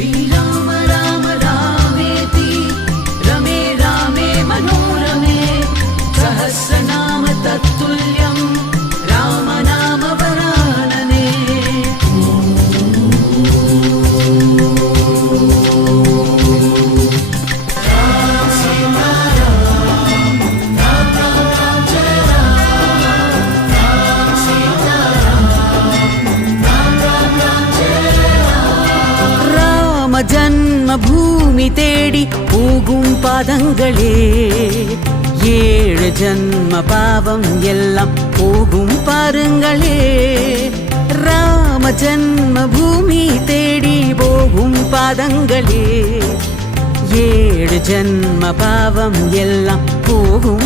Freedom. ஜன்ம பூமி தேடி போகும் பாதங்களே. ஏழு ஜன்ம பாவம் எல்லாம் போகும் பாருங்களே. ராம ஜன்ம பூமி தேடி போகும் பாதங்களே. ஏழு ஜன்ம பாவம் எல்லாம் போகும்